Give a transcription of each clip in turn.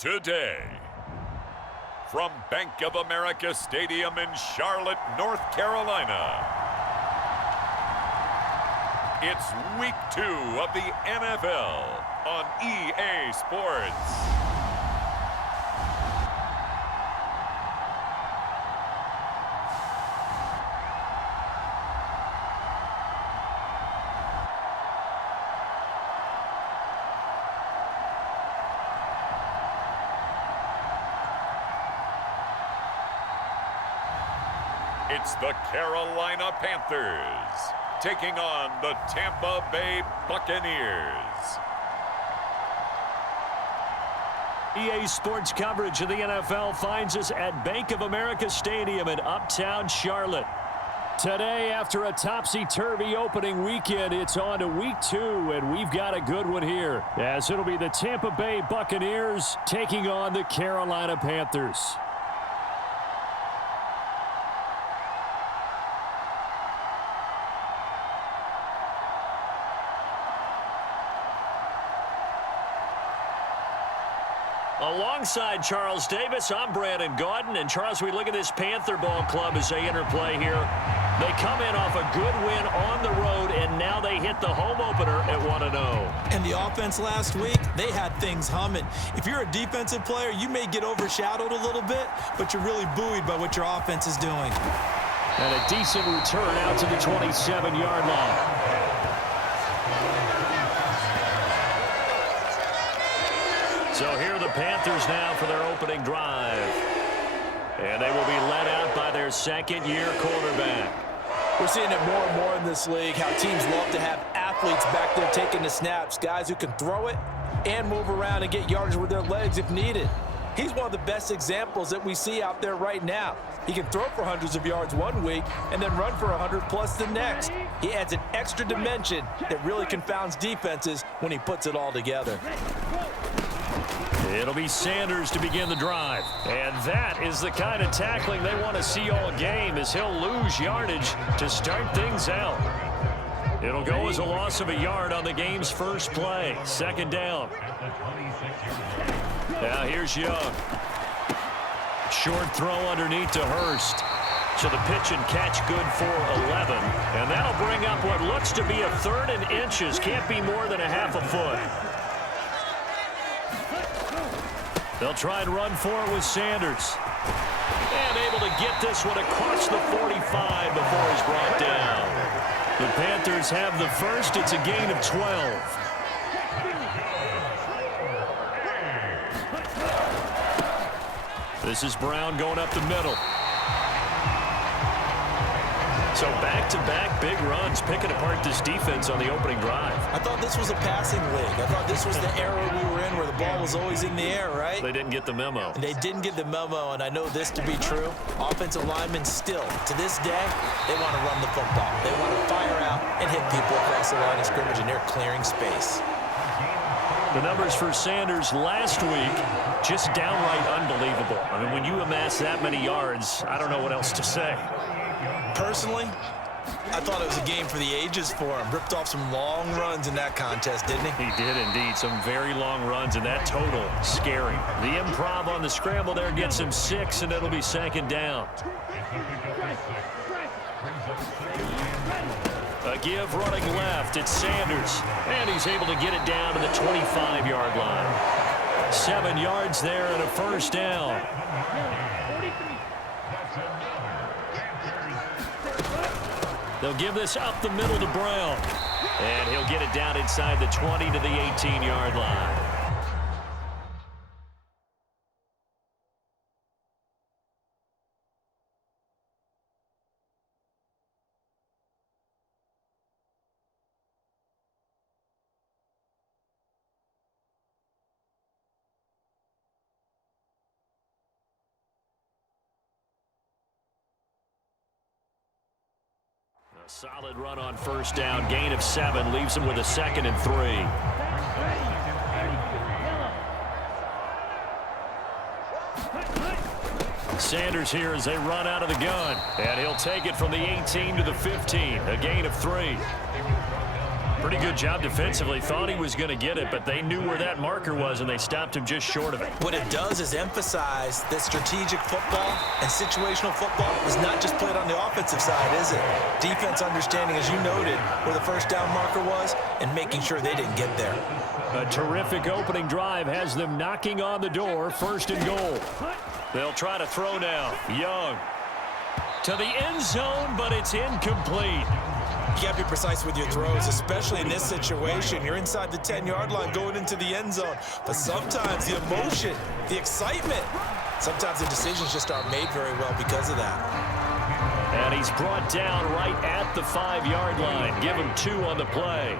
today. From Bank of America Stadium in Charlotte, North Carolina, it's Week 2 of the NFL on EA Sports. It's the Carolina Panthers taking on the Tampa Bay Buccaneers. EA Sports coverage of the NFL finds us at Bank of America Stadium in Uptown Charlotte. Today, after a topsy-turvy opening weekend, it's on to Week 2, and we've got a good one here, as it'll be the Tampa Bay Buccaneers taking on the Carolina Panthers. Alongside Charles Davis, I'm Brandon Gaudin. And Charles, we look at this Panther ball club as they interplay here. They come in off a good win on the road, and now they hit the home opener at 1-0. And the offense last week, they had things humming. If you're a defensive player, you may get overshadowed a little bit, but you're really buoyed by what your offense is doing. And a decent return out to the 27-yard line. So here are the Panthers now for their opening drive. And they will be led out by their second-year quarterback. We're seeing it more and more in this league, how teams love to have athletes back there taking the snaps, guys who can throw it and move around and get yardage with their legs if needed. He's one of the best examples that we see out there right now. He can throw for hundreds of yards one week and then run for 100+ the next. He adds an extra dimension that really confounds defenses when he puts it all together. It'll be Sanders to begin the drive. And that is the kind of tackling they want to see all game, as he'll lose yardage to start things out. It'll go as a loss of a yard on the game's first play. Second down. Now here's Young. Short throw underneath to Hurst. So the pitch and catch good for 11. And that'll bring up what looks to be a 3rd and inches. Can't be more than a half a foot. They'll try and run for it with Sanders. And able to get this one across the 45 before he's brought down. The Panthers have the first. It's a gain of 12. This is Brown going up the middle. So back-to-back big runs, picking apart this defense on the opening drive. I thought this was a passing league. I thought this was the era we were in where the ball was always in the air, right? They didn't get the memo. And they didn't get the memo, and I know this to be true. Offensive linemen still, to this day, they want to run the football. They want to fire out and hit people across the line of scrimmage, and they're clearing space. The numbers for Sanders last week, just downright unbelievable. I mean, when you amass that many yards, I don't know what else to say. Personally, I thought it was a game for the ages for him. Ripped off some long runs in that contest, didn't he? He did indeed. Some very long runs, and that total, scary. The improv on the scramble there gets him 6, and it'll be second down. A give running left. It's Sanders, and he's able to get it down to the 25-yard line. 7 yards there and a first down. They'll give this up the middle to Brown. And he'll get it down inside the 20 to the 18-yard line. Solid run on first down. Gain of 7 leaves him with a 2nd and 3. Sanders here as they run out of the gun. And he'll take it from the 18 to the 15. A gain of 3. Pretty good job defensively. Thought he was going to get it, but they knew where that marker was, and they stopped him just short of it. What it does is emphasize that strategic football and situational football is not just played on the offensive side, is it? Defense understanding, as you noted, where the first down marker was and making sure they didn't get there. A terrific opening drive has them knocking on the door, 1st and goal. They'll try to throw now. Young to the end zone, but it's incomplete. You got to be precise with your throws, especially in this situation. You're inside the 10-yard line going into the end zone. But sometimes the emotion, the excitement, sometimes the decisions just aren't made very well because of that. And he's brought down right at the 5-yard line. Give him 2 on the play.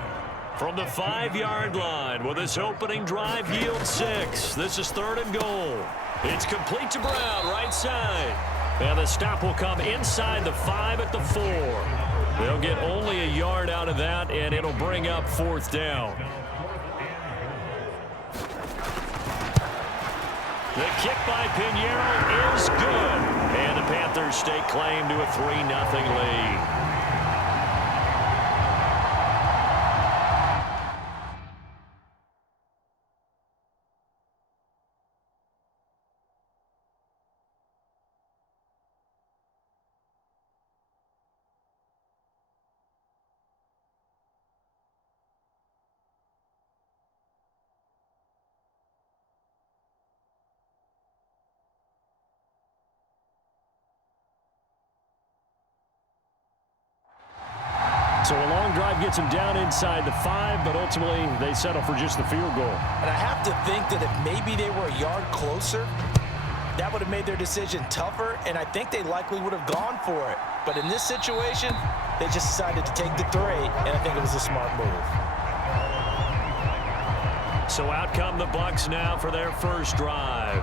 From the 5-yard line, will this opening drive yield 6? This is 3rd and goal. It's complete to Brown, right side. And the stop will come inside the 5 at the 4. They'll get only a yard out of that, and it'll bring up 4th down. The kick by Pinheiro is good. And the Panthers stake claim to a 3-0 lead. So a long drive gets them down inside the 5, but ultimately they settle for just the field goal. And I have to think that if maybe they were a yard closer, that would have made their decision tougher, and I think they likely would have gone for it. But in this situation, they just decided to take the 3, and I think it was a smart move. So out come the Bucs now for their first drive.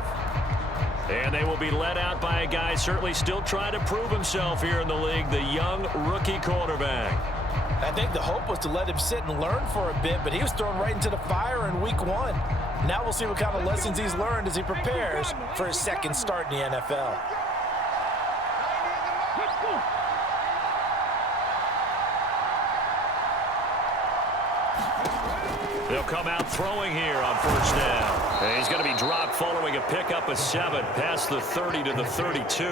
And they will be led out by a guy certainly still trying to prove himself here in the league, the young rookie quarterback. I think the hope was to let him sit and learn for a bit, but he was thrown right into the fire in week 1. Now we'll see what kind of lessons he's learned as he prepares for his second start in the NFL. They'll come out throwing here on 1st down. And he's going to be dropped following a pickup of 7 past the 30 to the 32.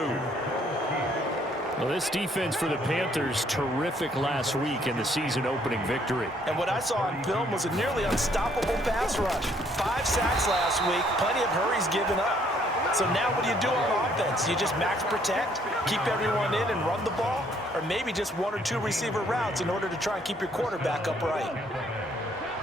Well, this defense for the Panthers, terrific last week in the season-opening victory. And what I saw on film was a nearly unstoppable pass rush. 5 sacks last week, plenty of hurries given up. So now what do you do on offense? You just max protect, keep everyone in and run the ball, or maybe just 1 or 2 receiver routes in order to try and keep your quarterback upright.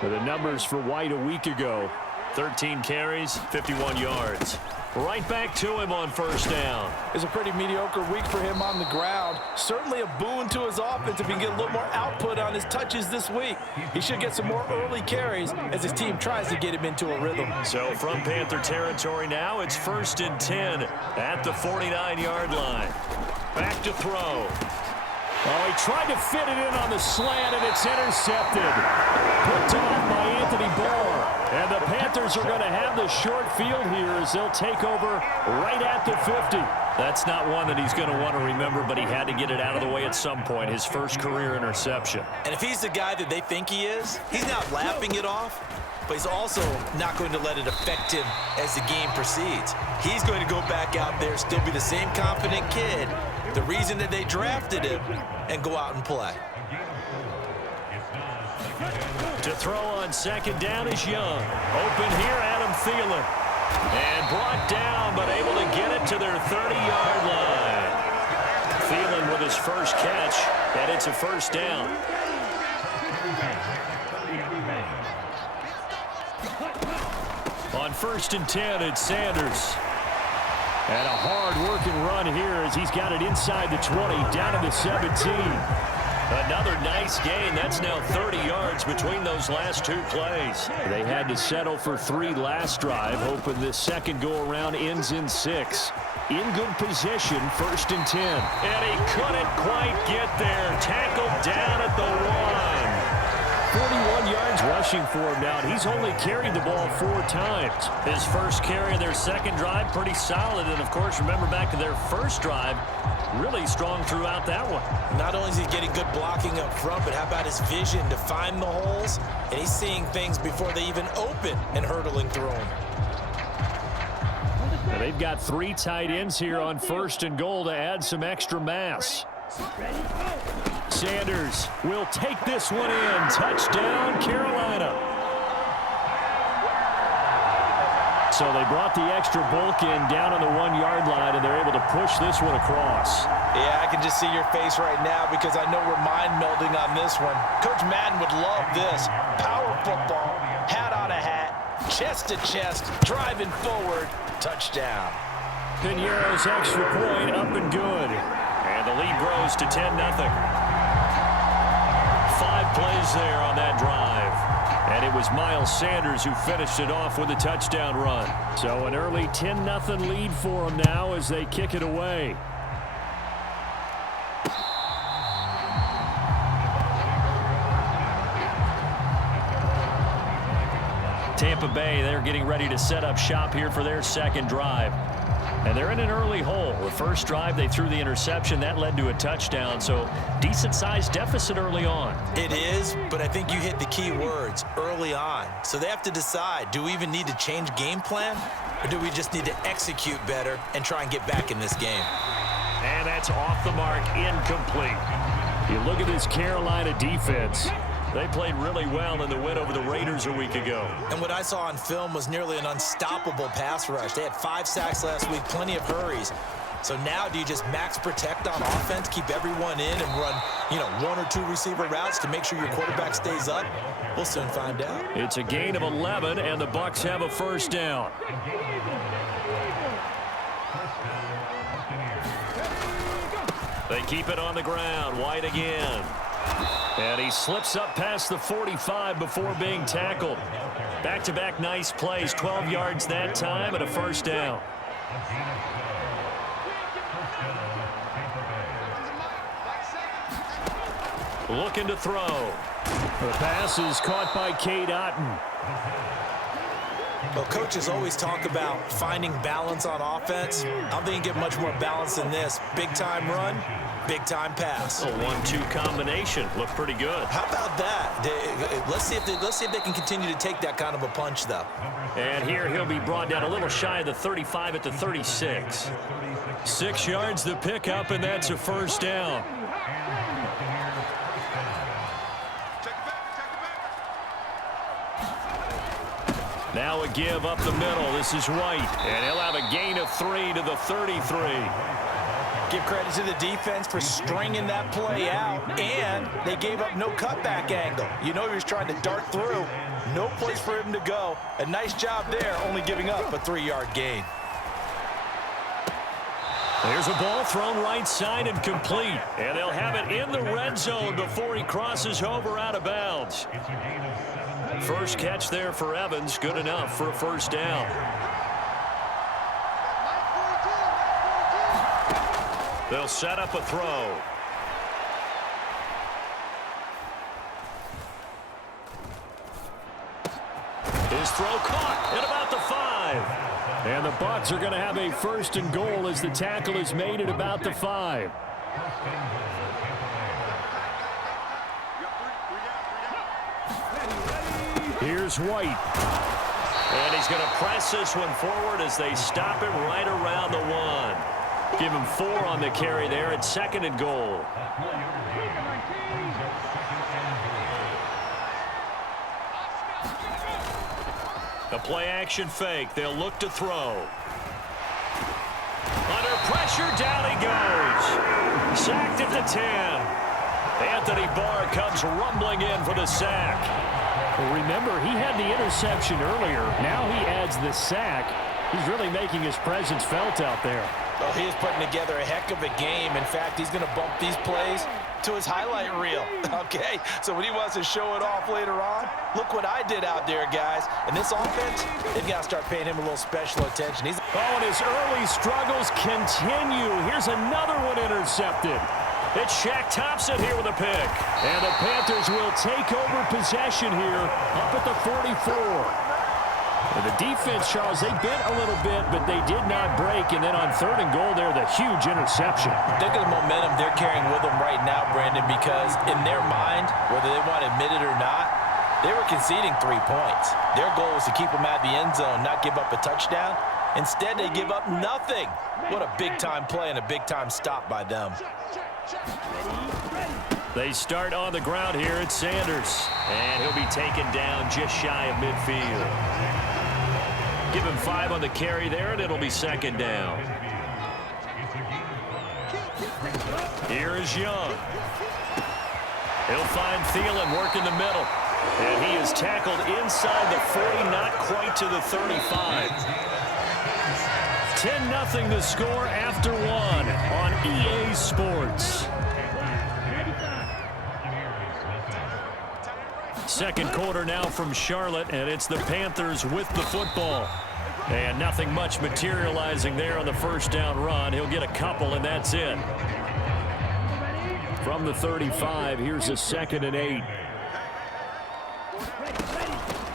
Well, the numbers for White a week ago, 13 carries, 51 yards. Right back to him on 1st down. It's a pretty mediocre week for him on the ground. Certainly a boon to his offense if he can get a little more output on his touches this week. He should get some more early carries as his team tries to get him into a rhythm. So from Panther territory now, it's 1st and 10 at the 49-yard line. Back to throw. Oh, he tried to fit it in on the slant, and it's intercepted. Picked off by Anthony Barr. And the Panthers are going to have the short field here as they'll take over right at the 50. That's not one that he's going to want to remember, but he had to get it out of the way at some point, his first career interception. And if he's the guy that they think he is, he's not laughing it off, but he's also not going to let it affect him as the game proceeds. He's going to go back out there, still be the same confident kid, the reason that they drafted him, and go out and play. To throw on 2nd down is Young. Open here, Adam Thielen. And brought down, but able to get it to their 30-yard line. Thielen with his first catch, and it's a 1st down. On 1st and 10, it's Sanders. And a hard-working run here as he's got it inside the 20, down to the 17. Another nice gain. That's now 30 yards between those last 2 plays. They had to settle for 3 last drive, hoping this second go-around ends in 6. In good position, 1st and 10. And he couldn't quite get there. Tackled down at the 1. 41 yards rushing for him now, and he's only carried the ball 4 times. His first carry of their second drive, pretty solid. And, of course, remember back to their first drive, really strong throughout that one. Not only is he getting good blocking up front, but how about his vision to find the holes? And he's seeing things before they even open and hurtling through them. Now they've got 3 tight ends here on 1st and goal to add some extra mass. Sanders will take this one in. Touchdown, Carolina. So they brought the extra bulk in down on the 1-yard line, and they're able to push this one across. Yeah, I can just see your face right now because I know we're mind melding on this one. Coach Madden would love this. Power football, hat on a hat, chest to chest, driving forward, touchdown. Piñeiro's extra point up and good. And the lead grows to 10-0. 5 plays there on that drive. And it was Miles Sanders who finished it off with a touchdown run. So an early 10-0 lead for them now as they kick it away. Tampa Bay, they're getting ready to set up shop here for their second drive. And they're in an early hole. The first drive, they threw the interception. That led to a touchdown. So decent-sized deficit early on. It is, but I think you hit the key words, early on. So they have to decide, do we even need to change game plan? Or do we just need to execute better and try and get back in this game? And that's off the mark, incomplete. You look at this Carolina defense. They played really well in the win over the Raiders a week ago. And what I saw on film was nearly an unstoppable pass rush. They had 5 sacks last week, plenty of hurries. So now do you just max protect on offense, keep everyone in, and run, 1 or 2 receiver routes to make sure your quarterback stays up? We'll soon find out. It's a gain of 11, and the Bucs have a first down. They keep it on the ground. White again. And he slips up past the 45 before being tackled. Back-to-back nice plays, 12 yards that time and a first down. Looking to throw. The pass is caught by Cade Otton. Well, coaches always talk about finding balance on offense. I don't think you get much more balance than this. Big-time run, big-time pass. A 1-2 combination. Looked pretty good. How about that? Let's see if they can continue to take that kind of a punch, though. And here he'll be brought down a little shy of the 35 at the 36. 6 yards the pickup, and that's a first down. Now a give up the middle. This is White, and he'll have a gain of 3 to the 33. Give credit to the defense for stringing that play out, and they gave up no cutback angle. He was trying to dart through. No place for him to go. A nice job there, only giving up a 3-yard gain. There's a ball thrown right side and complete, and they'll have it in the red zone before he crosses over out of bounds. First catch there for Evans, good enough for a first down. They'll set up a throw. His throw caught at about the 5. And the Bucs are going to have a first and goal as the tackle is made at about the 5. Here's White. And he's going to press this one forward as they stop him right around the 1. Give him 4 on the carry there at 2nd and goal. A play-action fake. They'll look to throw. Under pressure, down he goes. Sacked at the 10. Anthony Barr comes rumbling in for the sack. Well, remember, he had the interception earlier. Now he adds the sack. He's really making his presence felt out there. Well, he is putting together a heck of a game. In fact, he's going to bump these plays to his highlight reel. Okay, so when he wants to show it off later on, look what I did out there, guys. And this offense, they've got to start paying him a little special attention. And his early struggles continue. Here's another one intercepted. It's Shaq Thompson here with a pick. And the Panthers will take over possession here up at the 44. And the defense, Charles, they bent a little bit, but they did not break. And then on 3rd and goal there, the huge interception. Think of the momentum they're carrying with them right now, Brandon, because in their mind, whether they want to admit it or not, they were conceding 3 points. Their goal was to keep them out of the end zone, not give up a touchdown. Instead, they give up nothing. What a big-time play and a big-time stop by them. They start on the ground here. It's Sanders. And he'll be taken down just shy of midfield. Give him 5 on the carry there, and it'll be 2nd down. Here is Young. He'll find Thielen working the middle. And he is tackled inside the 40, not quite to the 35. 10-0 the score after 1 on EA Sports. Second quarter now from Charlotte, and it's the Panthers with the football. And nothing much materializing there on the first down run. He'll get a couple, and that's it. From the 35, here's a 2nd and 8.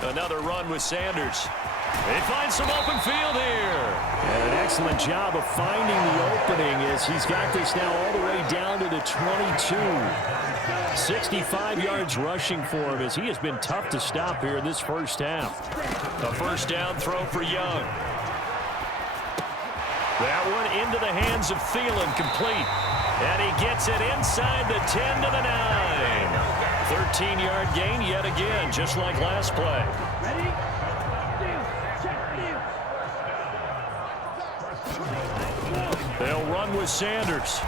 Another run with Sanders. They find some open field here. And an excellent job of finding the opening as he's got this now all the way down to the 22. 65 yards rushing for him as he has been tough to stop here in this first half. A first down throw for Young. That one into the hands of Thielen, complete. And he gets it inside the 10 to the 9. 13-yard gain yet again, just like last play. They'll run with Sanders.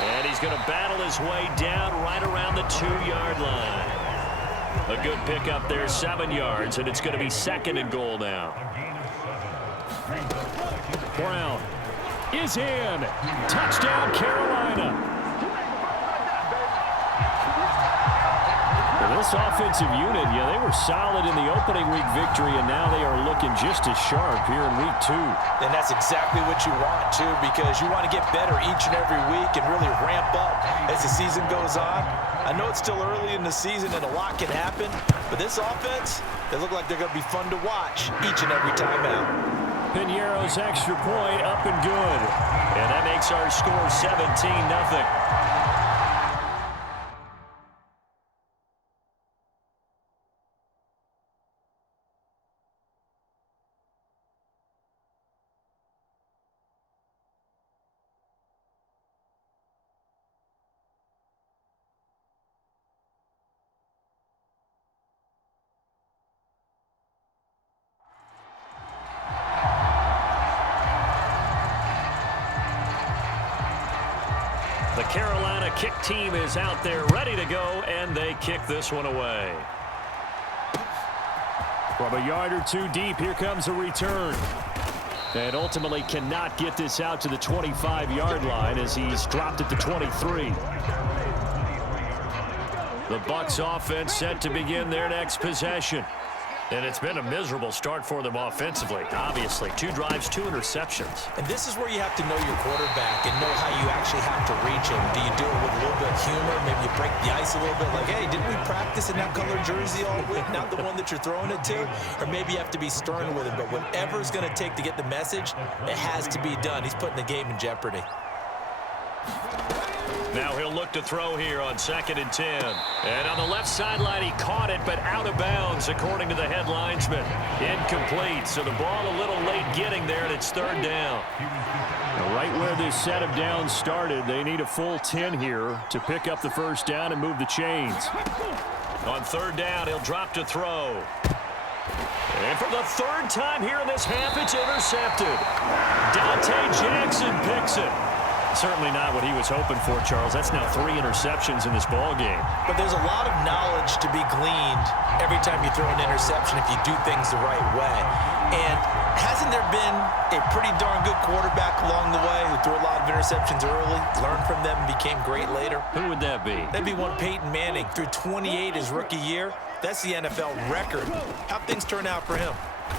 And he's going to battle his way down right around the 2-yard line. A good pickup there, 7 yards, and it's going to be 2nd and goal now. Brown is in. Touchdown, Carolina. This offensive unit, they were solid in the opening week victory, and now they are looking just as sharp here in week 2. And that's exactly what you want, too, because you want to get better each and every week and really ramp up as the season goes on. I know it's still early in the season and a lot can happen, but this offense, they look like they're going to be fun to watch each and every time out. Piñeiro's extra point up and good. And that makes our score 17-0. The Carolina kick team is out there ready to go, and they kick this one away. From a yard or two deep, here comes a return. And ultimately cannot get this out to the 25-yard line as he's dropped at the 23. The Bucs offense set to begin their next possession. And it's been a miserable start for them offensively, obviously. 2 drives, 2 interceptions. And this is where you have to know your quarterback and know how you actually have to reach him. Do you do it with a little bit of humor? Maybe you break the ice a little bit like, hey, didn't we practice in that color jersey all week? Not the one that you're throwing it to? Or maybe you have to be stern with it. But whatever it's going to take to get the message, it has to be done. He's putting the game in jeopardy. Now he'll look to throw here on 2nd and 10. And on the left sideline, he caught it, but out of bounds, according to the head linesman. Incomplete, so the ball a little late getting there, and it's 3rd down. Now right where this set of downs started, they need a full 10 here to pick up the first down and move the chains. On 3rd down, he'll drop to throw. And for the 3rd time here in this half, it's intercepted. Dante Jackson picks it. Certainly not what he was hoping for, Charles. That's now 3 interceptions in this ball game. But there's a lot of knowledge to be gleaned every time you throw an interception if you do things the right way. And hasn't there been a pretty darn good quarterback along the way who threw a lot of interceptions early, learned from them, and became great later? Who would that be? That'd be one Peyton Manning. Threw 28 his rookie year. That's the NFL record. How'd things turn out for him?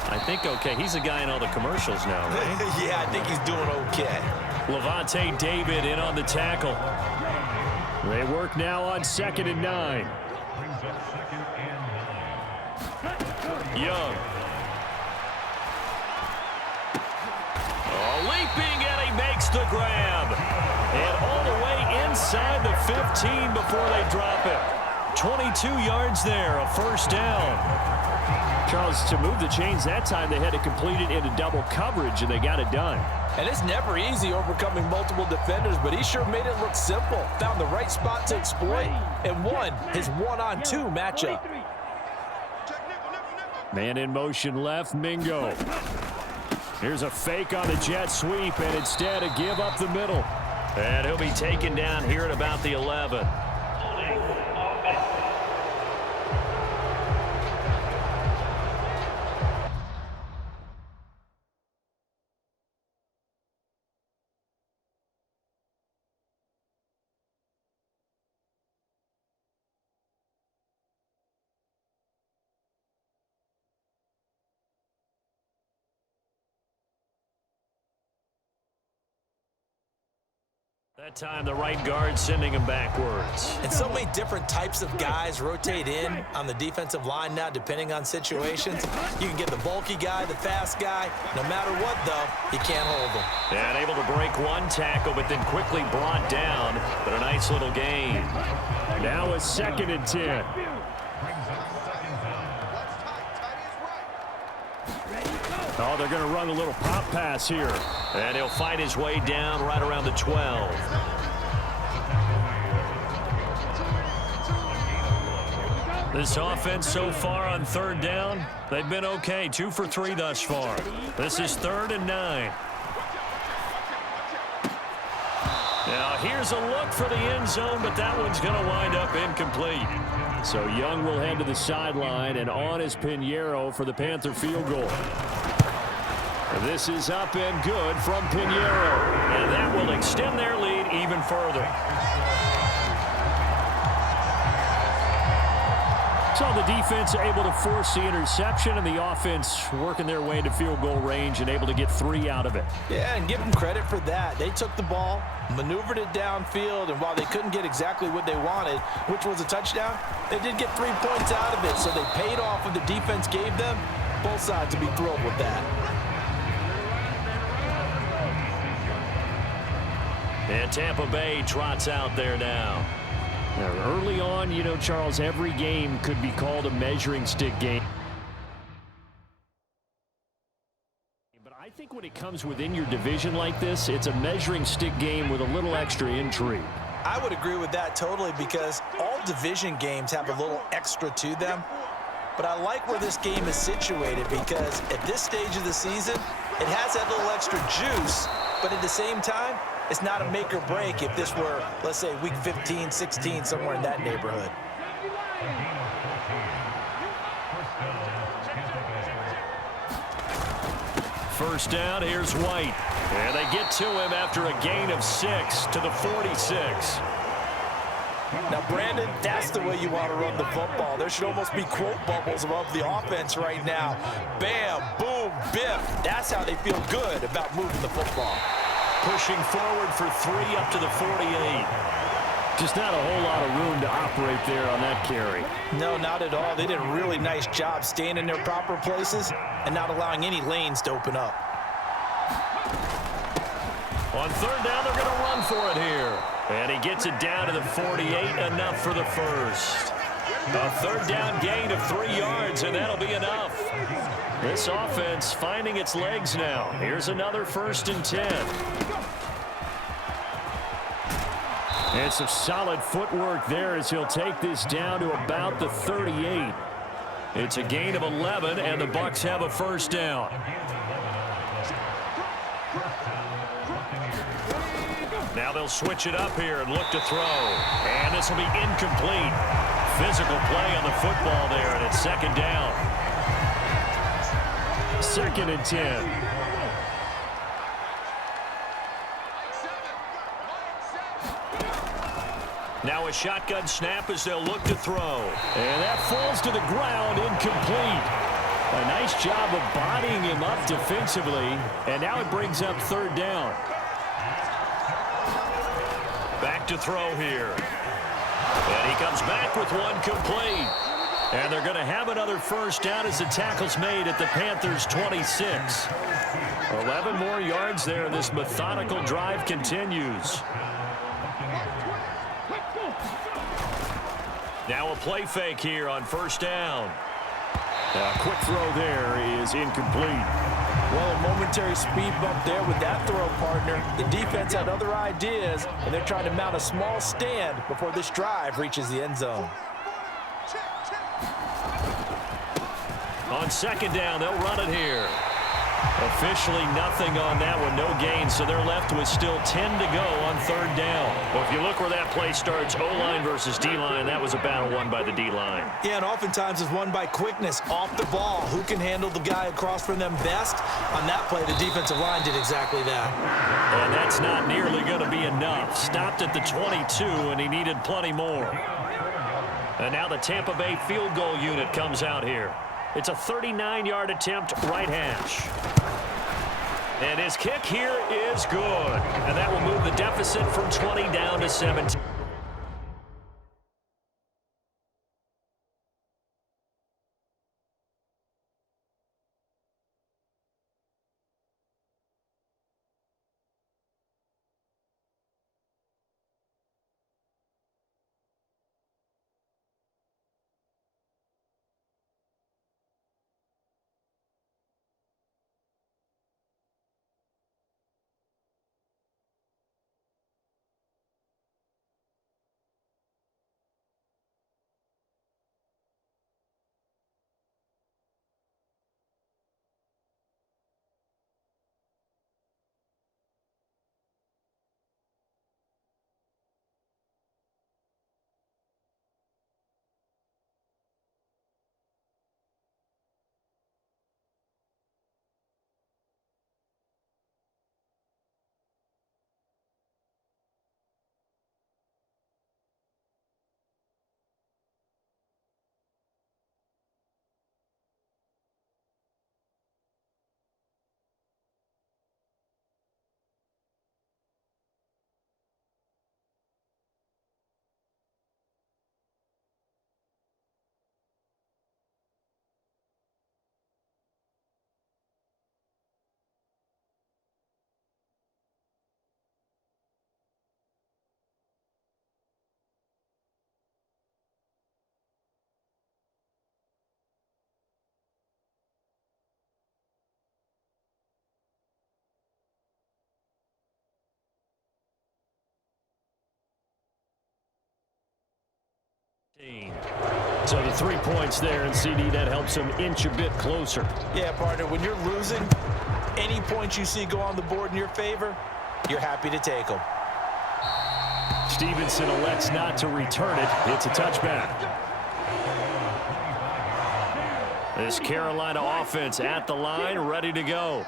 I think okay. He's a guy in all the commercials now, right? Yeah, I think he's doing okay. Levante David in on the tackle. They work now on 2nd and 9. Young. Leaping, and he makes the grab. And all the way inside the 15 before they drop it. 22 yards there, a first down. Charles, to move the chains that time, they had to complete it into double coverage, and they got it done. And it's never easy overcoming multiple defenders, but he sure made it look simple. Found the right spot to exploit and won his one-on-two matchup. Man in motion left, Mingo. Here's a fake on the jet sweep, and instead a give up the middle. And he'll be taken down here at about the 11. That time the right guard sending him backwards. And so many different types of guys rotate in on the defensive line now depending on situations. You can get the bulky guy, the fast guy. No matter what, though, you can't hold them. And able to break one tackle, but then quickly brought down. But a nice little gain. Now a 2nd and 10. Oh, they're going to run a little pop pass here. And he'll fight his way down right around the 12. This offense so far on 3rd down, they've been okay. 2 for 3 thus far. This is 3rd and 9. Now here's a look for the end zone, but that one's going to wind up incomplete. So Young will head to the sideline, and on is Pinheiro for the Panther field goal. This is up and good from Pinheiro, and that will extend their lead even further. So the defense able to force the interception, and the offense working their way into field goal range and able to get 3 out of it. Yeah, and give them credit for that. They took the ball, maneuvered it downfield, and while they couldn't get exactly what they wanted, which was a touchdown, they did get 3 points out of it, so they paid off what the defense gave them. Both sides will be thrilled with that. And Tampa Bay trots out there now. Now, early on, you know, Charles, every game could be called a measuring stick game. But I think when it comes within your division like this, it's a measuring stick game with a little extra intrigue. I would agree with that totally because all division games have a little extra to them. But I like where this game is situated because at this stage of the season, it has that little extra juice, but at the same time, it's not a make or break if this were, let's say, week 15, 16, somewhere in that neighborhood. First down, here's White. And they get to him after a gain of 6 to the 46. Now, Brandon, that's the way you want to run the football. There should almost be quote bubbles above the offense right now. Bam, boom, biff. That's how they feel good about moving the football. Pushing forward for 3 up to the 48. Just not a whole lot of room to operate there on that carry. No, not at all. They did a really nice job staying in their proper places and not allowing any lanes to open up. On 3rd down, they're going to run for it here. And he gets it down to the 48, enough for the first. A 3rd down gain of 3 yards, and that'll be enough. This offense finding its legs now. Here's another 1st and 10. And some solid footwork there as he'll take this down to about the 38. It's a gain of 11, and the Bucs have a 1st down. Now they'll switch it up here and look to throw. And this will be incomplete. Physical play on the football there, and it's 2nd down. 2nd and 10. Now a shotgun snap as they'll look to throw. And that falls to the ground, incomplete. A nice job of bodying him up defensively. And now it brings up 3rd down. Back to throw here. And he comes back with one complete. And they're going to have another first down as the tackle's made at the Panthers' 26. 11 more yards there, and this methodical drive continues. Now a play fake here on first down. A quick throw there is incomplete. Well, a momentary speed bump there with that throw, partner. The defense had other ideas, and they're trying to mount a small stand before this drive reaches the end zone. On second down, they'll run it here. Officially nothing on that one, no gain, so they're left with still 10 to go on third down. Well, if you look where that play starts, O-line versus D-line, that was a battle won by the D-line. Yeah, and oftentimes it's won by quickness, off the ball. Who can handle the guy across from them best? On that play, the defensive line did exactly that. And that's not nearly going to be enough. Stopped at the 22, and he needed plenty more. And now the Tampa Bay field goal unit comes out here. It's a 39-yard attempt, right hash. And his kick here is good. And that will move the deficit from 20 down to 17. So the 3 points there, and CD, that helps him inch a bit closer. Yeah, partner, when you're losing, any points you see go on the board in your favor, you're happy to take them. Stevenson elects not to return it. It's a touchback. This Carolina offense at the line, ready to go.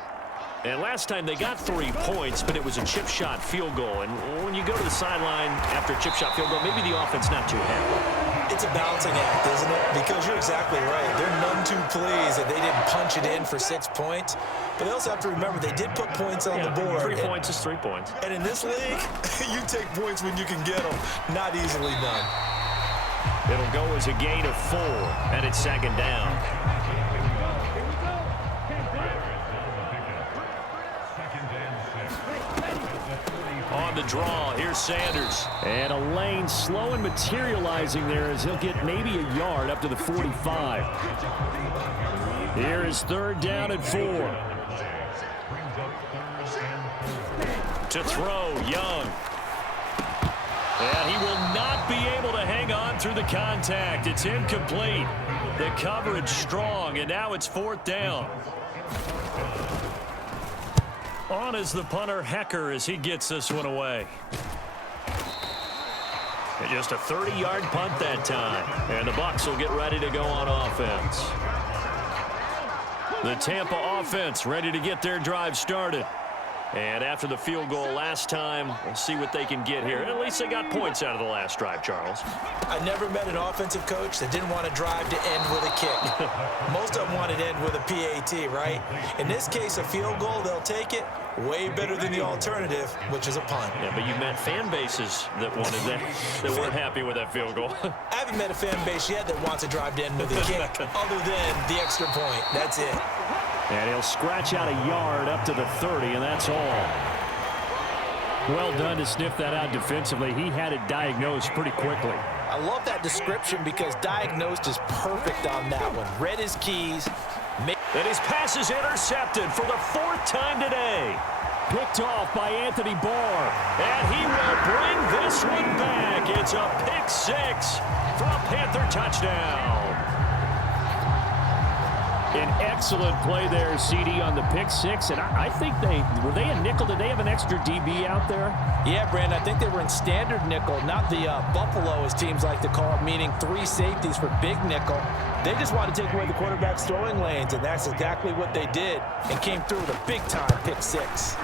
And last time they got 3 points, but it was a chip shot field goal. And when you go to the sideline after a chip shot field goal, maybe the offense not too happy. It's a balancing act, isn't it? Because you're exactly right. They're none too pleased that they didn't punch it in for 6 points. But they also have to remember they did put points on the board. 3 points is 3 points. And in this league, you take points when you can get them. Not easily done. It'll go as a gain of 4, and it's second down. On the draw, here's Sanders. And a lane slow and materializing there as he'll get maybe a yard up to the 45. Here is third down and 4. To throw, Young. And he will not be able to hang on through the contact. It's incomplete. The coverage strong, and now it's fourth down. On is the punter, Hecker, as he gets this one away. And just a 30-yard punt that time. And the Bucs will get ready to go on offense. The Tampa offense ready to get their drive started. And after the field goal last time, we'll see what they can get here. And at least they got points out of the last drive, Charles. I never met an offensive coach that didn't want a drive to end with a kick. Most of them want it to end with a PAT, right? In this case, a field goal, they'll take it. Way better than the alternative, which is a punt. Yeah, but you met fan bases that wanted that, that weren't happy with that field goal. I haven't met a fan base yet that wants to drive in with a kick other than the extra point. That's it. And he'll scratch out a yard up to the 30, and that's all. Well done to sniff that out defensively. He had it diagnosed pretty quickly. I love that description because diagnosed is perfect on that one. Read his keys. And his pass is intercepted for the 4th time today. Picked off by Anthony Barr. And he will bring this one back. It's a pick 6 for a Panther touchdown. An excellent play there, CD, on the pick 6. And I think were they a nickel? Did they have an extra DB out there? Yeah, Brandon, I think they were in standard nickel, not the Buffalo, as teams like to call it, meaning 3 safeties for big nickel. They just want to take away the quarterback's throwing lanes, and that's exactly what they did, and came through with a big-time pick 6.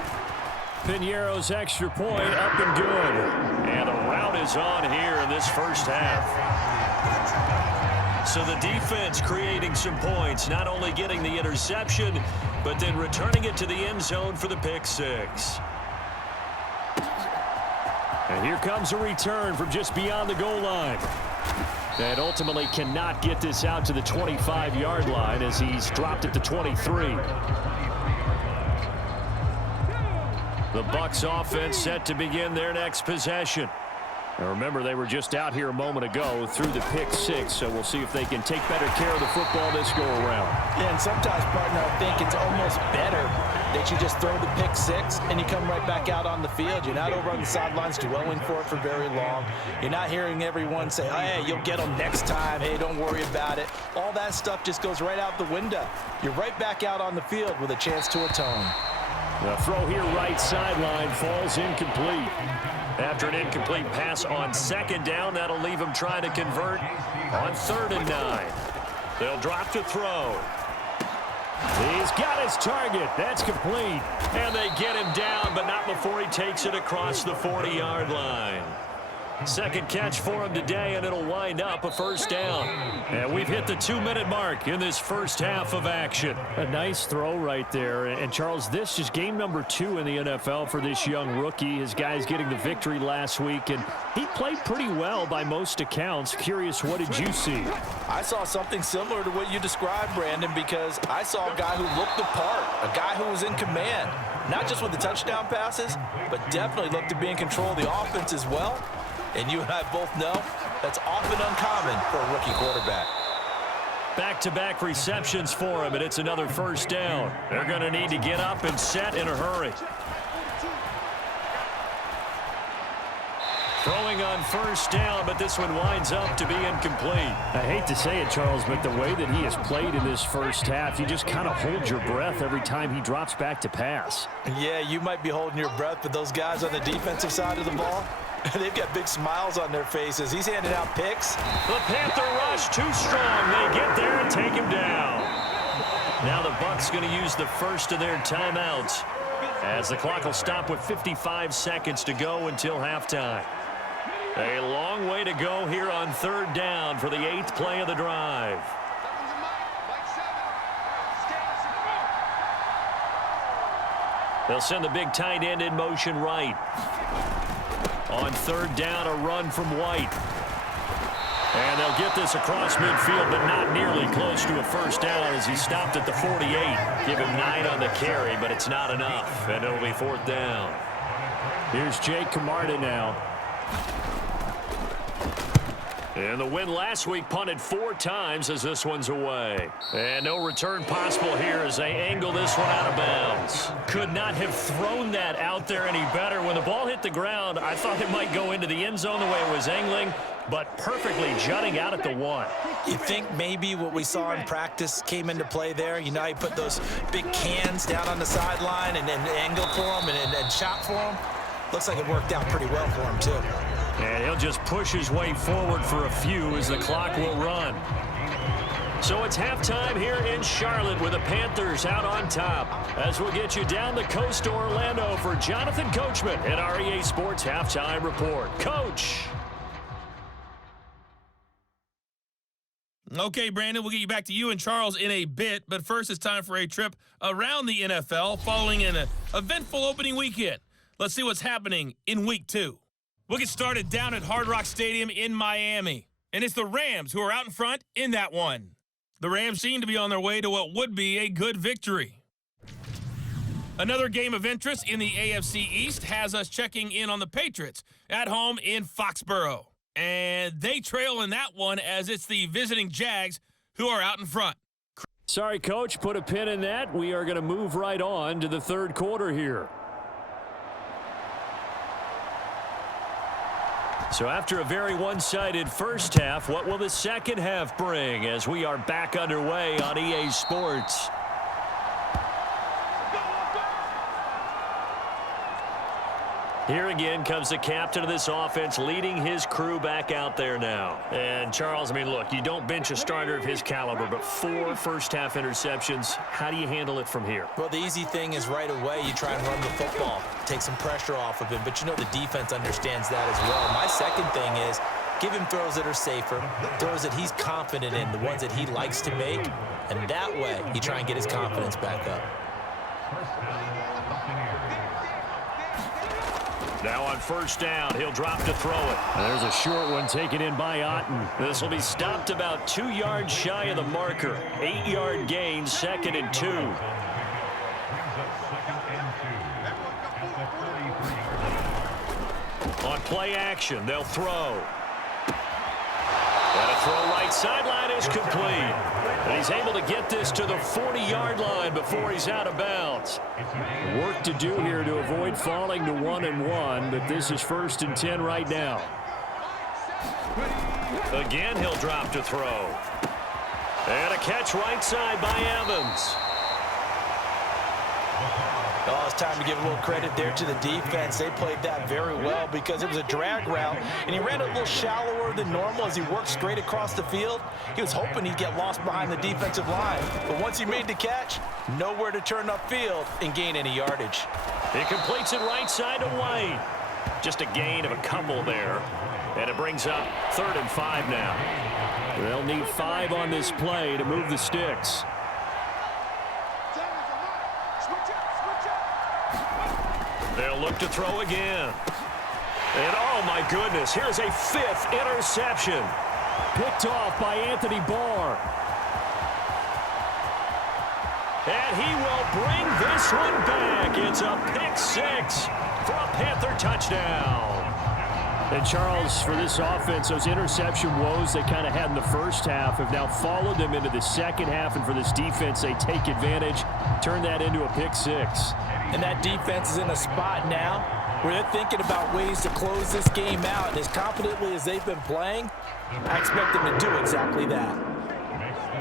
Piñeiro's extra point up and good. And the route is on here in this first half. So the defense creating some points, not only getting the interception, but then returning it to the end zone for the pick 6. And here comes a return from just beyond the goal line. And ultimately cannot get this out to the 25-yard line as he's dropped it to 23. The Bucs offense set to begin their next possession. Now remember, they were just out here a moment ago through the pick 6, so we'll see if they can take better care of the football this go-around. Yeah, and sometimes, partner, I think it's almost better that you just throw the pick 6 and you come right back out on the field. You're not over on the sidelines dwelling for it for very long. You're not hearing everyone say, oh, hey, you'll get them next time. Hey, don't worry about it. All that stuff just goes right out the window. You're right back out on the field with a chance to atone. The throw here right sideline falls incomplete. After an incomplete pass on 2nd down, that'll leave him trying to convert on 3rd and 9. They'll drop to throw. He's got his target. That's complete. And they get him down, but not before he takes it across the 40-yard line. Second catch for him today, and it'll wind up a first down. And we've hit the 2-minute mark in this first half of action. A nice throw right there. And, Charles, this is game number 2 in the NFL for this young rookie. His guys getting the victory last week, and he played pretty well by most accounts. Curious, what did you see? I saw something similar to what you described, Brandon, because I saw a guy who looked the part, a guy who was in command, not just with the touchdown passes, but definitely looked to be in control of the offense as well. And you and I both know that's often uncommon for a rookie quarterback. Back-to-back receptions for him, and it's another first down. They're going to need to get up and set in a hurry. Throwing on first down, but this one winds up to be incomplete. I hate to say it, Charles, but the way that he has played in this first half, you just kind of hold your breath every time he drops back to pass. Yeah, you might be holding your breath, but those guys on the defensive side of the ball, they've got big smiles on their faces. He's handing out picks. The Panther rush too strong. They get there and take him down. Now the Bucs going to use the first of their timeouts as the clock will stop with 55 seconds to go until halftime. A long way to go here on 3rd down for the 8th play of the drive. They'll send the big tight end in motion right. On 3rd down, a run from White. And they'll get this across midfield, but not nearly close to a first down as he stopped at the 48. Give him 9 on the carry, but it's not enough, and it'll be 4th down. Here's Jake Camarda now. And the win last week punted 4 times as this one's away. And no return possible here as they angle this one out of bounds. Could not have thrown that out there any better. When the ball hit the ground, I thought it might go into the end zone the way it was angling, but perfectly jutting out at the 1. You think maybe what we saw in practice came into play there? You know, he put those big cans down on the sideline and then angled for him and shot for him. Looks like it worked out pretty well for him, too. And he'll just push his way forward for a few as the clock will run. So it's halftime here in Charlotte with the Panthers out on top. As we'll get you down the coast to Orlando for Jonathan Coachman at our EA Sports Halftime Report. Coach. Okay, Brandon, we'll get you back to you and Charles in a bit, but first it's time for a trip around the NFL following an eventful opening weekend. Let's see what's happening in Week 2. We'll get started down at Hard Rock Stadium in Miami, and it's the Rams who are out in front in that one. The Rams seem to be on their way to what would be a good victory. Another game of interest in the AFC East has us checking in on the Patriots at home in Foxborough. And they trail in that one as it's the visiting Jags who are out in front. Sorry, Coach, put a pin in that. We are going to move right on to the third quarter here. So after a very one-sided first half, what will the second half bring as we are back underway on EA Sports? Here again comes the captain of this offense leading his crew back out there now. And Charles, I mean, look, you don't bench a starter of his caliber, but 4 first-half interceptions. How do you handle it from here? Well, the easy thing is right away you try and run the football, take some pressure off of him, but you know the defense understands that as well. My second thing is give him throws that are safer, throws that he's confident in, the ones that he likes to make, and that way you try and get his confidence back up. Now on first down, he'll drop to throw it. There's a short one taken in by Otten. This will be stopped about 2 yards shy of the marker. 8-yard gain, 2nd and 2. On play action, they'll throw. And a throw right sideline is complete. And he's able to get this to the 40-yard line before he's out of bounds. Work to do here to avoid falling to 1-1, but this is 1st and 10 right now. Again, he'll drop to throw. And a catch right side by Evans. Oh, it's time to give a little credit there to the defense. They played that very well because it was a drag route, and he ran a little shallower than normal as he worked straight across the field. He was hoping he'd get lost behind the defensive line, but once he made the catch, nowhere to turn upfield and gain any yardage. He completes it right side to White. Just a gain of a couple there, and it brings up 3rd and 5 now. They'll need 5 on this play to move the sticks. They'll look to throw again. And oh my goodness, here's a 5th interception. Picked off by Anthony Barr. And he will bring this one back. It's a pick 6 for a Panther touchdown. And Charles, for this offense, those interception woes they kind of had in the first half have now followed them into the second half. And for this defense, they take advantage, turn that into a pick 6. And that defense is in a spot now where they're thinking about ways to close this game out. And as confidently as they've been playing, I expect them to do exactly that.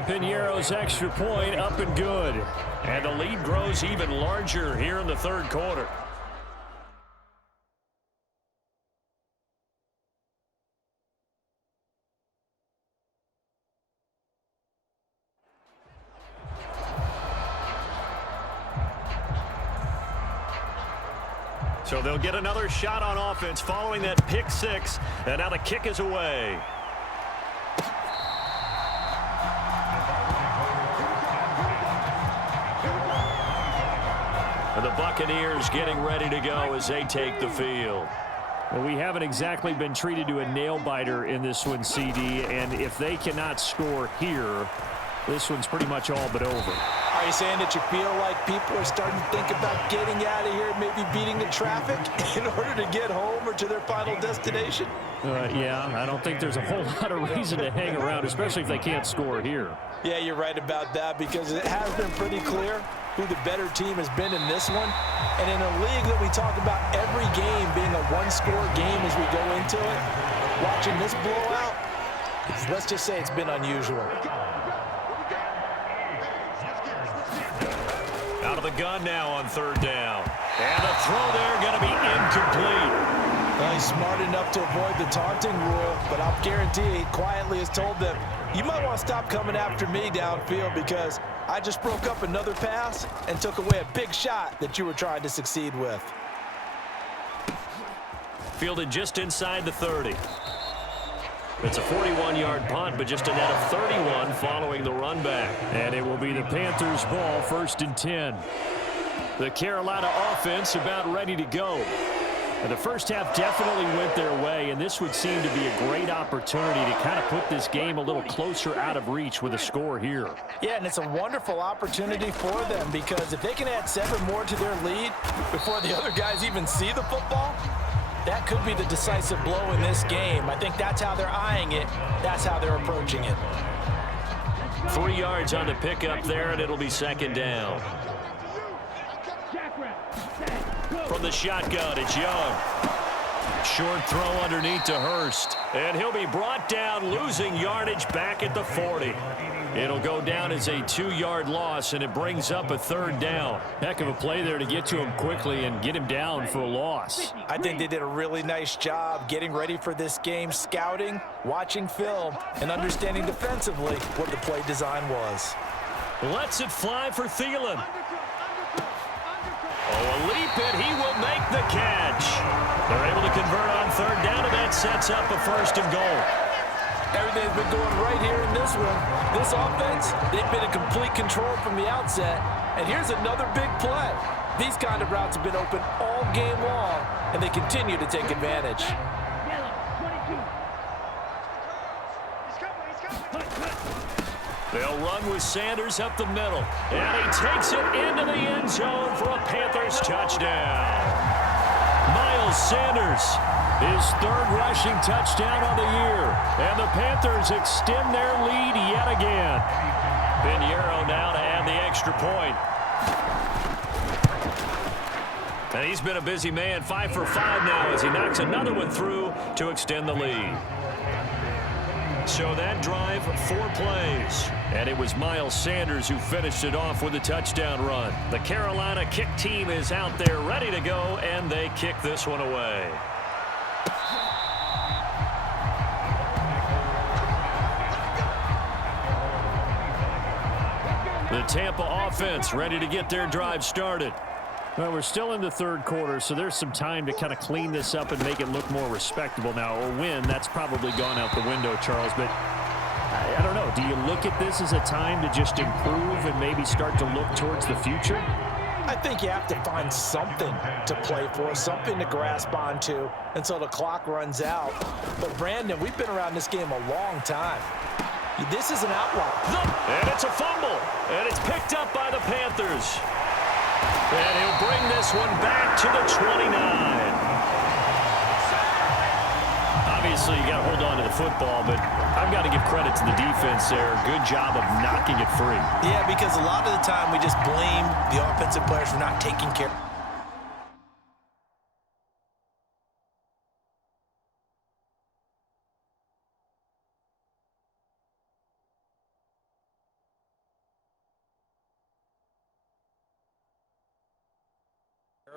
Piñeiro's extra point up and good. And the lead grows even larger here in the third quarter. So they'll get another shot on offense following that pick 6. And now the kick is away. And the Buccaneers getting ready to go as they take the field. Well, we haven't exactly been treated to a nail-biter in this one, CD. And if they cannot score here, this one's pretty much all but over. Are you saying that you feel like people are starting to think about getting out of here, maybe beating the traffic in order to get home or to their final destination? Yeah, I don't think there's a whole lot of reason to hang around, especially if they can't score here. Yeah, you're right about that because it has been pretty clear who the better team has been in this one. And in a league that we talk about every game being a one-score game as we go into it, watching this blowout, let's just say it's been unusual. Out of the gun now on 3rd down. And a throw there going to be incomplete. Well, he's smart enough to avoid the taunting rule, but I'll guarantee he quietly has told them, you might want to stop coming after me downfield because I just broke up another pass and took away a big shot that you were trying to succeed with. Fielded just inside the 30. It's a 41-yard punt, but just a net of 31 following the run back. And it will be the Panthers' ball, 1st and 10. The Carolina offense about ready to go. And the first half definitely went their way, and this would seem to be a great opportunity to kind of put this game a little closer out of reach with a score here. Yeah, and it's a wonderful opportunity for them, because if they can add 7 more to their lead before the other guys even see the football, that could be the decisive blow in this game. I think that's how they're eyeing it. That's how they're approaching it. 3 yards on the pickup there, and it'll be 2nd down. From the shotgun, it's Young. Short throw underneath to Hurst. And he'll be brought down, losing yardage back at the 40. It'll go down as a 2-yard loss, and it brings up a 3rd down. Heck of a play there to get to him quickly and get him down for a loss. I think they did a really nice job getting ready for this game, scouting, watching film, and understanding defensively what the play design was. Lets it fly for Thielen. Oh, a leap, and he will make the catch. They're able to convert on 3rd down, and that sets up a 1st and goal. Everything's been going right here in this one. This offense, they've been in complete control from the outset. And here's another big play. These kind of routes have been open all game long, and they continue to take advantage. They'll run with Sanders up the middle. And he takes it into the end zone for a Panthers touchdown. Miles Sanders, his 3rd rushing touchdown of the year. And the Panthers extend their lead yet again. Pinheiro now to add the extra point. And he's been a busy man, 5 for 5 now as he knocks another one through to extend the lead. So that drive, 4 plays. And it was Miles Sanders who finished it off with a touchdown run. The Carolina kick team is out there ready to go, and they kick this one away. The Tampa offense ready to get their drive started. Well, we're still in the 3rd quarter, so there's some time to kind of clean this up and make it look more respectable now. A win, that's probably gone out the window, Charles, but I don't know. Do you look at this as a time to just improve and maybe start to look towards the future? I think you have to find something to play for, something to grasp onto until the clock runs out. But, Brandon, we've been around this game a long time. This is an outlier. And it's a fumble, and it's picked up by the Panthers. And he'll bring this one back to the 29. Obviously, you got to hold on to the football, but I've got to give credit to the defense there. Good job of knocking it free. Yeah, because a lot of the time we just blame the offensive players for not taking care.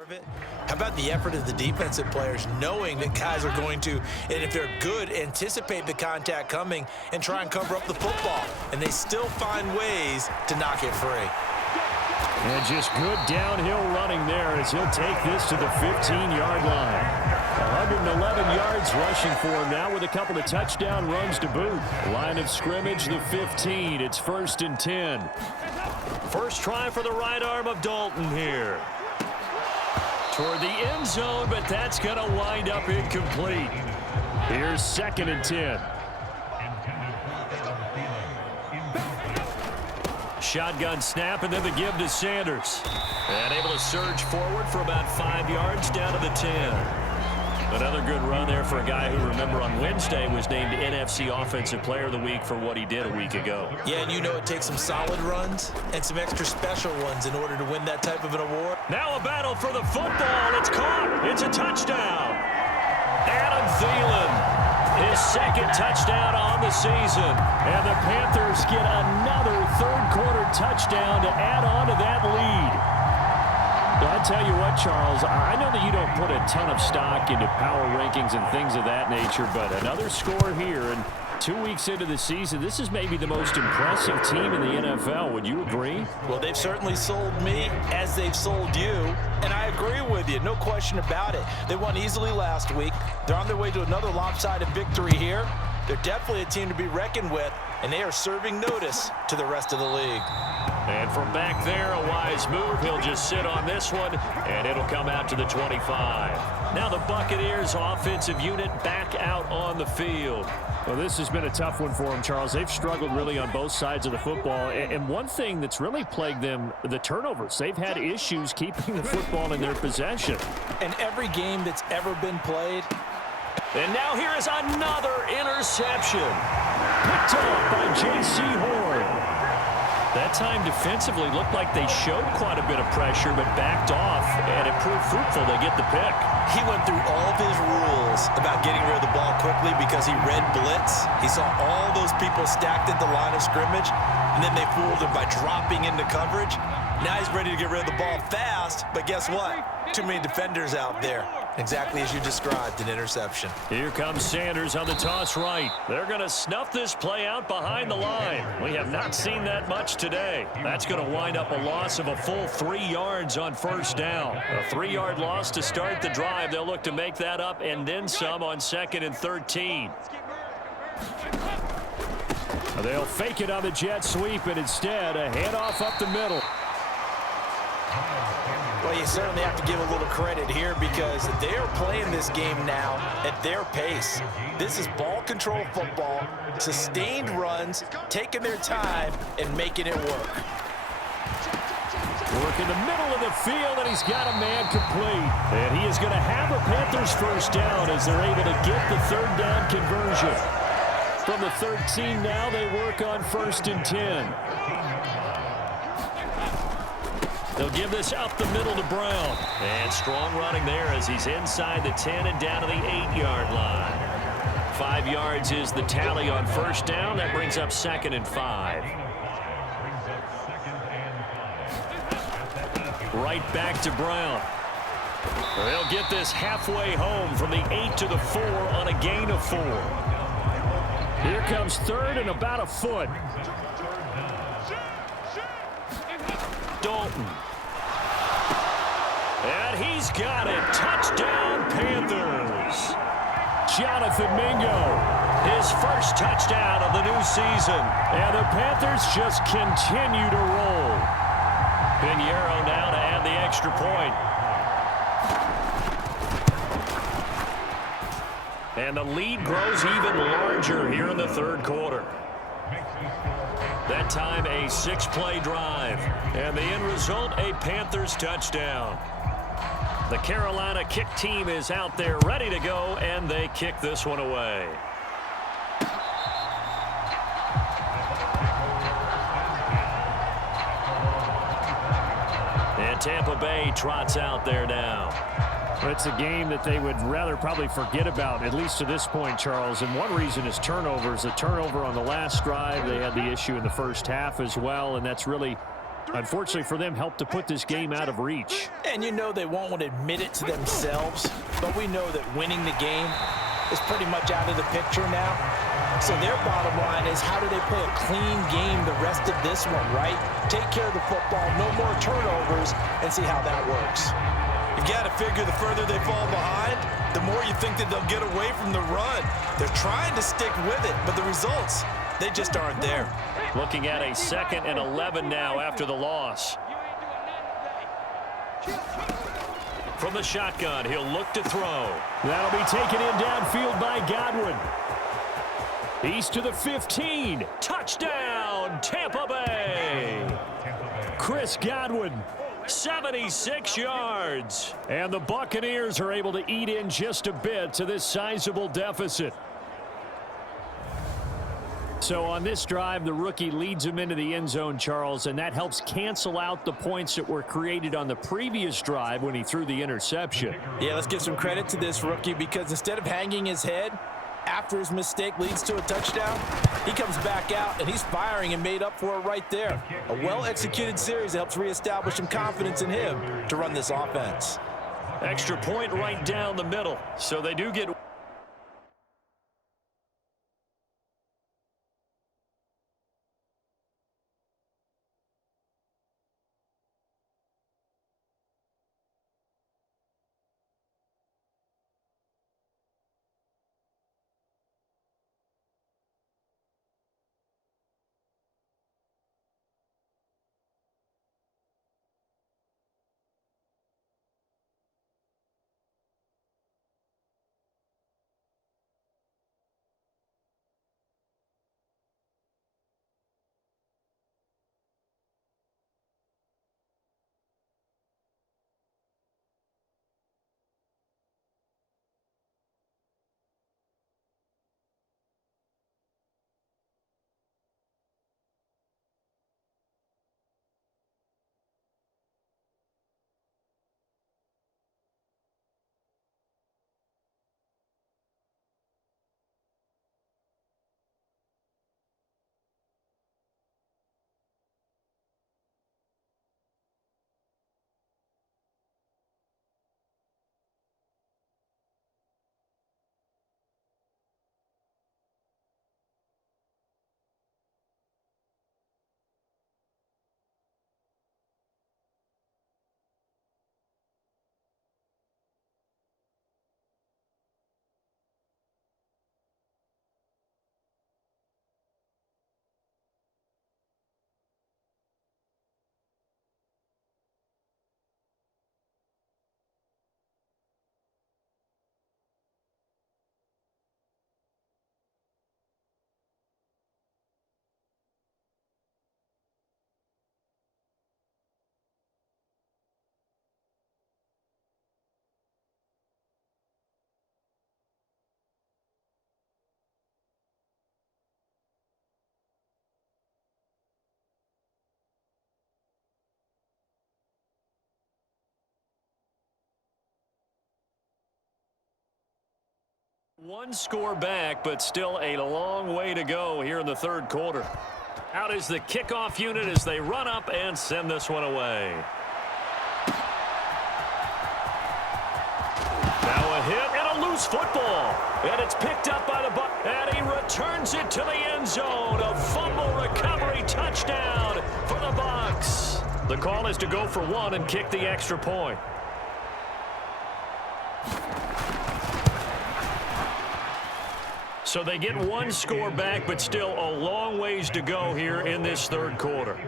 Of it. How about the effort of the defensive players, knowing that guys are going to, and if they're good, anticipate the contact coming and try and cover up the football, and they still find ways to knock it free. And just good downhill running there as he'll take this to the 15-yard line. 111 yards rushing for him now with a couple of touchdown runs to boot. Line of scrimmage, the 15. It's 1st and 10. First try for the right arm of Dalton here. Toward the end zone, but that's going to wind up incomplete. Here's 2nd and 10. Shotgun snap, and then the give to Sanders. And able to surge forward for about 5 yards down to the 10. Another good run there for a guy who, remember, on Wednesday was named NFC Offensive Player of the Week for what he did a week ago. Yeah, and you know it takes some solid runs and some extra special ones in order to win that type of an award. Now a battle for the football. It's caught. It's a touchdown. Adam Thielen, his 2nd touchdown on the season. And the Panthers get another 3rd quarter touchdown to add on to that lead. I'll tell you what, Charles, I know that you don't put a ton of stock into power rankings and things of that nature, but another score here, and 2 weeks into the season, this is maybe the most impressive team in the NFL. Would you agree? Well, they've certainly sold me as they've sold you, and I agree with you, no question about it. They won easily last week. They're on their way to another lopsided victory here. They're definitely a team to be reckoned with, and they are serving notice to the rest of the league. And from back there, a wise move. He'll just sit on this one, and it'll come out to the 25. Now the Buccaneers offensive unit back out on the field. Well, this has been a tough one for them, Charles. They've struggled really on both sides of the football. And one thing that's really plagued them, the turnovers. They've had issues keeping the football in their possession. And every game that's ever been played. And now here is another interception. Picked off by J.C. Horn. That time defensively looked like they showed quite a bit of pressure, but backed off, and it proved fruitful. They get the pick. He went through all of his rules about getting rid of the ball quickly because he read blitz. He saw all those people stacked at the line of scrimmage, and then they fooled him by dropping into coverage. Now he's ready to get rid of the ball fast, but guess what? Too many defenders out there. Exactly as you described, an interception. Here comes Sanders on the toss right. They're going to snuff this play out behind the line. We have not seen that much today. That's going to wind up a loss of a full 3 yards on first down. A 3-yard loss to start the drive. They'll look to make that up and then some on 2nd and 13. They'll fake it on the jet sweep, and instead a handoff up the middle. Well, you certainly have to give a little credit here because they are playing this game now at their pace. This is ball control football, sustained runs, taking their time, and making it work. Work in the middle of the field, and he's got a man complete. And he is going to have a Panthers first down as they're able to get the 3rd down conversion. From the 13 now, they work on 1st and 10. They'll give this up the middle to Brown. And strong running there as he's inside the 10 and down to the 8-yard line. 5 yards is the tally on first down. That brings up 2nd and 5. Right back to Brown. They'll get this halfway home from the 8 to the 4 on a gain of 4. Here comes 3rd and about a foot. Dalton. And he's got it. Touchdown, Panthers. Jonathan Mingo, His first touchdown of the new season. and the Panthers just continue to roll. Pinheiro now to add the extra point. And the lead grows even larger here in the 3rd quarter. That time a 6-play drive. And the end result, a Panthers touchdown. The Carolina kick team is out there ready to go, and they kick this one away. And Tampa Bay trots out there now. It's a game that they would rather probably forget about, at least to this point, Charles. And one reason is turnovers. The turnover on the last drive, they had the issue in the first half as well, and that's really, unfortunately for them, helped to put this game out of reach. And you know they won't want to admit it to themselves, but we know that winning the game is pretty much out of the picture now. So their bottom line is, how do they play a clean game the rest of this one, right? Take care of the football, no more turnovers, and see how that works. You've got to figure the further they fall behind, the more you think that they'll get away from the run. They're trying to stick with it, but the results, they just aren't there. Looking at a 2nd and 11 now after the loss. From the shotgun, he'll look to throw. That'll be taken in downfield by Godwin. He's to the 15. Touchdown, Tampa Bay. Chris Godwin. 76 yards. And the Buccaneers are able to eat in just a bit to this sizable deficit. So on this drive, the rookie leads him into the end zone, Charles, and that helps cancel out the points that were created on the previous drive when he threw the interception. Yeah, let's give some credit to this rookie because instead of hanging his head after his mistake leads to a touchdown, he comes back out and he's firing and made up for it right there. A well-executed series helps reestablish some confidence in him to run this offense. Extra point right down the middle. So they do get One score back, but still a long way to go here in the third quarter. Out is the kickoff unit as they run up and send this one away. Now a hit and a loose football. And it's picked up by the Bucs. And he returns it to the end zone. A fumble recovery touchdown for the Bucs. The call is to go for one and kick the extra point. So they get one score back, but still a long ways to go here in this third quarter.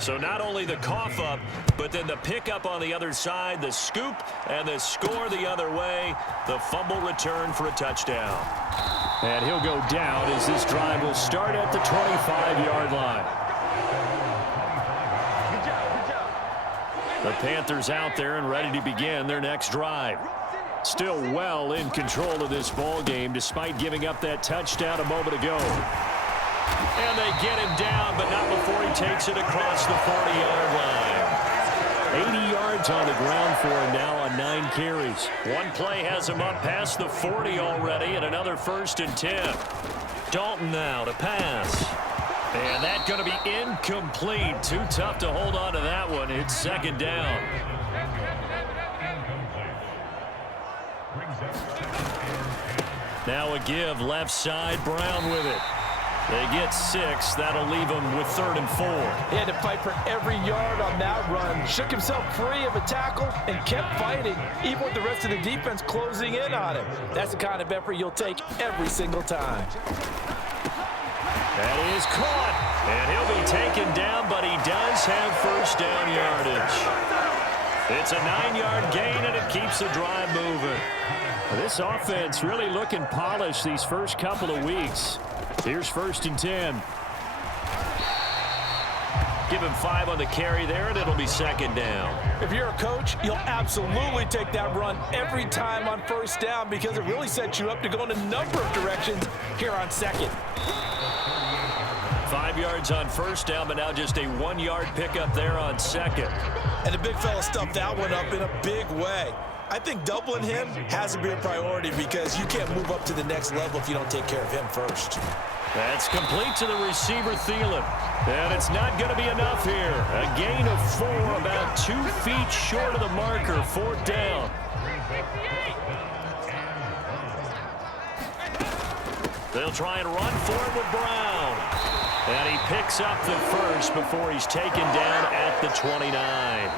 So not only the cough up, but then the pickup on the other side, the scoop, and the score the other way. The fumble return for a touchdown. And he'll go down as this drive will start at the 25-yard line. The Panthers out there and ready to begin their next drive. Still well in control of this ball game despite giving up that touchdown a moment ago. And they get him down, but not before he takes it across the 40-yard line. 80 yards on the ground for him now on 9 carries. One play has him up past the 40 already, and another 1st and 10. Dalton now to pass. And that's going to be incomplete. Too tough to hold on to that one. It's 2nd down. Now a give left side, Brown with it. They get 6. That'll leave them with 3rd and 4. He had to fight for every yard on that run. Shook himself free of a tackle and kept fighting, even with the rest of the defense closing in on him. That's the kind of effort you'll take every single time. That is caught. And he'll be taken down, but he does have 1st down yardage. It's a 9-yard gain, and it keeps the drive moving. This offense really looking polished these first couple of weeks. Here's 1st and 10. Give him 5 on the carry there, and it'll be 2nd down. If you're a coach, you'll absolutely take that run every time on 1st down because it really sets you up to go in a number of directions here on 2nd. 5 yards on 1st down, but now just a 1-yard pickup there on 2nd. And the big fella stuffed that one up in a big way. I think doubling him has to be a priority because you can't move up to the next level if you don't take care of him first. That's complete to the receiver, Thielen. And it's not going to be enough here. A gain of 4, about 2 feet short of the marker, 4th down. They'll try and run for it with Brown. And he picks up the 1st before he's taken down at the 29.